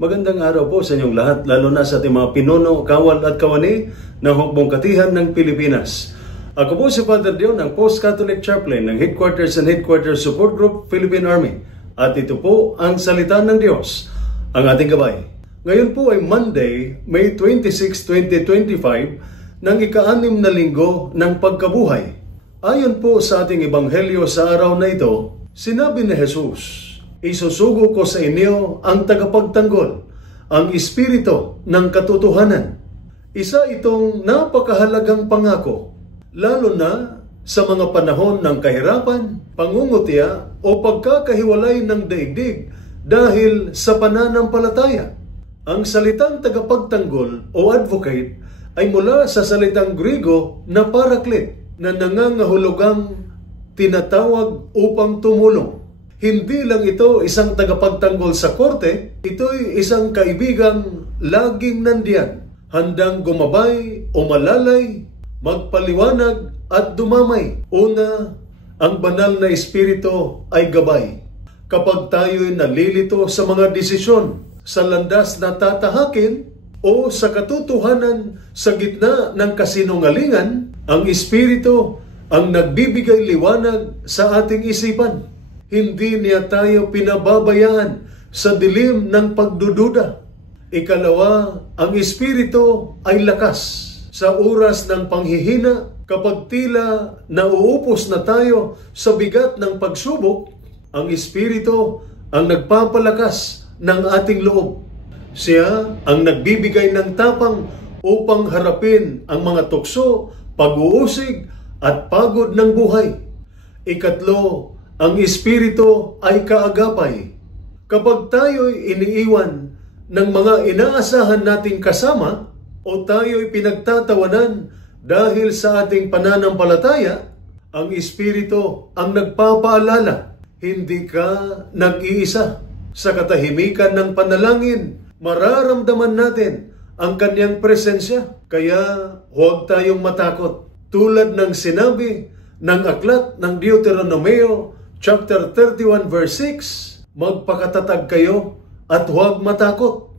Magandang araw po sa inyong lahat, lalo na sa ating mga pinuno, kawal at kawani ng hukbong katihan ng Pilipinas. Ako po si Father Dion, ang Post-Catholic Chaplain ng Headquarters and Headquarters Support Group, Philippine Army. At ito po ang salita ng Diyos, ang ating gabay. Ngayon po ay Monday, May 26, 2025, ng ika-6 na linggo ng pagkabuhay. Ayon po sa ating ebanghelyo sa araw na ito, sinabi ni Jesus, "Isusugo ko sa inyo ang tagapagtanggol, ang Espiritu ng katotohanan." Isa itong napakahalagang pangako, lalo na sa mga panahon ng kahirapan, pangungutya o pagkakahiwalay ng daigdig dahil sa pananampalataya. Ang salitang tagapagtanggol o advocate ay mula sa salitang Griego na paraklet na nangangahulugang tinatawag upang tumulong. Hindi lang ito isang tagapagtanggol sa korte, ito'y isang kaibigang laging nandiyan, handang gumabay o malalay, magpaliwanag at dumamay. Una, ang banal na espiritu ay gabay. Kapag tayo'y nalilito sa mga desisyon, sa landas na tatahakin o sa katotohanan sa gitna ng kasinungalingan, ang espiritu ang nagbibigay liwanag sa ating isipan. Hindi niya tayo pinababayaan sa dilim ng pagdududa. Ikalawa, ang espiritu ay lakas. Sa oras ng panghihina, kapag tila nauupos na tayo sa bigat ng pagsubok, ang espiritu ang nagpapalakas ng ating loob. Siya ang nagbibigay ng tapang upang harapin ang mga tukso, pag-uusig at pagod ng buhay. Ikatlo, ang espiritu ay kaagapay. Kapag tayo'y iniiwan ng mga inaasahan nating kasama o tayo'y pinagtatawanan dahil sa ating pananampalataya, ang espiritu ang nagpapaalala, hindi ka nag-iisa. Sa katahimikan ng panalangin, mararamdaman natin ang kanyang presensya. Kaya huwag tayong matakot. Tulad ng sinabi ng aklat ng Deuteronomeo Chapter 31 verse 6, magpakatatag kayo at huwag matakot,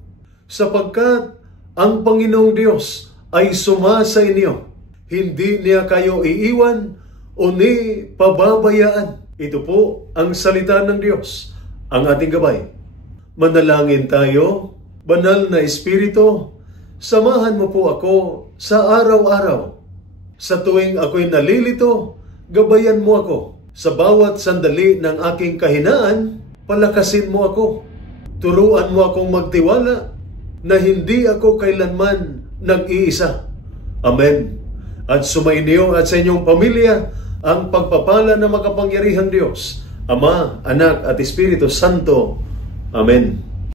sapagkat ang Panginoong Diyos ay sumasa inyo. Hindi niya kayo iiwan o ni pababayaan. Ito po ang salita ng Diyos, ang ating gabay. Manalangin tayo. Banal na Espiritu, samahan mo po ako sa araw-araw. Sa tuwing ako'y nalilito, gabayan mo ako. Sa bawat sandali ng aking kahinaan, palakasin mo ako. Turuan mo akong magtiwala na hindi ako kailanman nag-iisa. Amen. At sumainyo at sa inyong pamilya ang pagpapala ng makapangyarihang Diyos, Ama, Anak at Espiritu Santo. Amen.